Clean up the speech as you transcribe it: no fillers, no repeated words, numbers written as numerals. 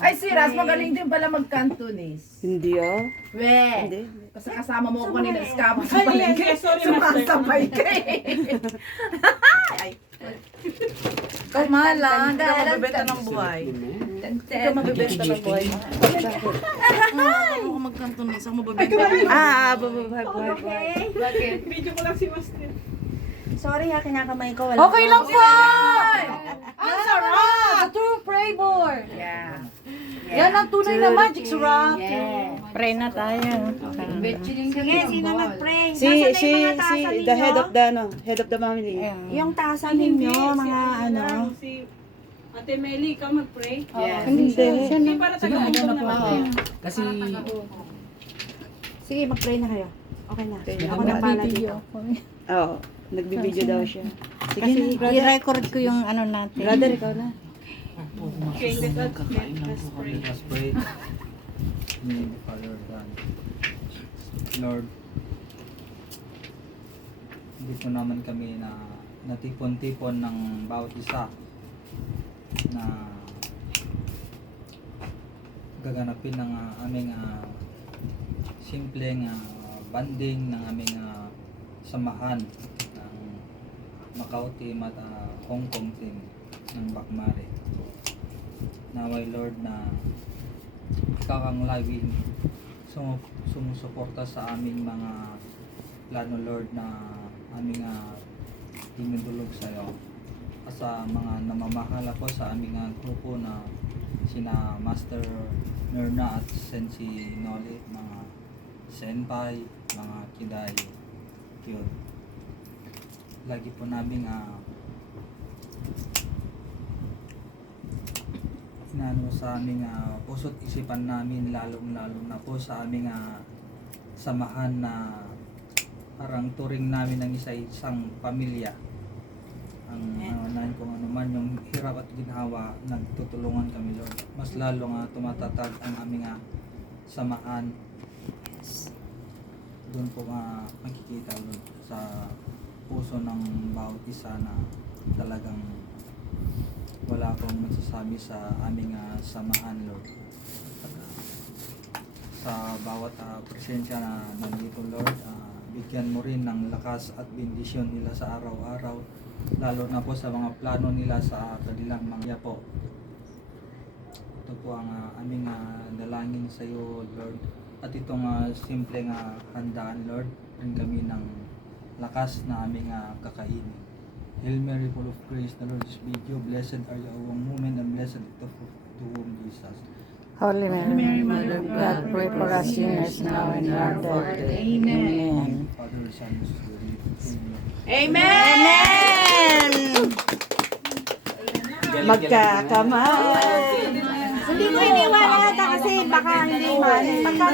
Ay, si Ras, magaling din pala mag-Cantonese. Hindi ah. We, Hindi. kasi kasama mo ko kanina iskapa sa palengke. Sumasabay ka eh. Ay, Ikaw mahala. Hindi ka mabibenta ng buhay. Hindi ka mabibenta ng buhay. Ako magkantunis. Ako mababenta. Buhay. Video ko lang si Master. Sorry ha, kinakamay ko. Wala Okay lang po! ang sarap! The true flavor! Yeah. Yan ang tunay na magic sarap. Pray na tayo. Sige, sino nag-pray? Si the head of the family. Yung tasa ninyo, mga ano. Si Ate Meli, ikaw mag-pray. Yes. Hindi para taga-umpong na ako. Kasi Sige, mag-pray na kayo. Okay na. Okay. Ako na pala dito. Oo. Nagbibideo daw siya. Sige Kasi na, brother. i-record ko yung ano natin. Brother, ikaw na. Okay, let's kakain lang let's po pray. kami. Let's pray. Name the Father God. Lord, hindi po naman kami na natipon-tipon ng bawat isa na gaganapin ng aming simpleng banding ng aming samahan ng Macau team at Hong Kong team ng Bacmare. Naway Lord na ikaw ang laging sumusuporta sa aming mga plano Lord na aming dinudulog sa iyo. At sa mga namamahala po sa aming grupo na sina Master Nerna at Sensi Noli, mga senpai, mga kiday, yun. Lagi po namin inaano sa aming puso't isipan namin, lalong-lalo na po sa aming samahan na parang turing namin ng isa-isang pamilya. Ang kung ano man yung hirap at ginhawa, nagtutulungan kami Lord. Mas lalo tumatatag ang aming samahan. Doon po makikita Lord sa puso ng bawat isa na talagang wala akong masasabi sa aming samahan Lord. Sa bawat presensya na nandito Lord, bigyan mo rin ng lakas at bendisyon nila sa araw-araw, lalo na po sa mga plano nila sa kanilang mga po. Ito po ang aming dalangin sa iyo Lord, at itong simpleng handaan Lord, rin kami ng lakas na aming kakainin. Hail Mary, full of grace, the Lord is with you. Blessed are you among women, and blessed is the fruit of the womb, Jesus. Holy Mary, Mother of God, pray for us sinners now and in our death. Amen. Father, Son, and Spirit. Amen! Magkakamay. Hindi ko iniwala yata kasi baka hindi man. Pagka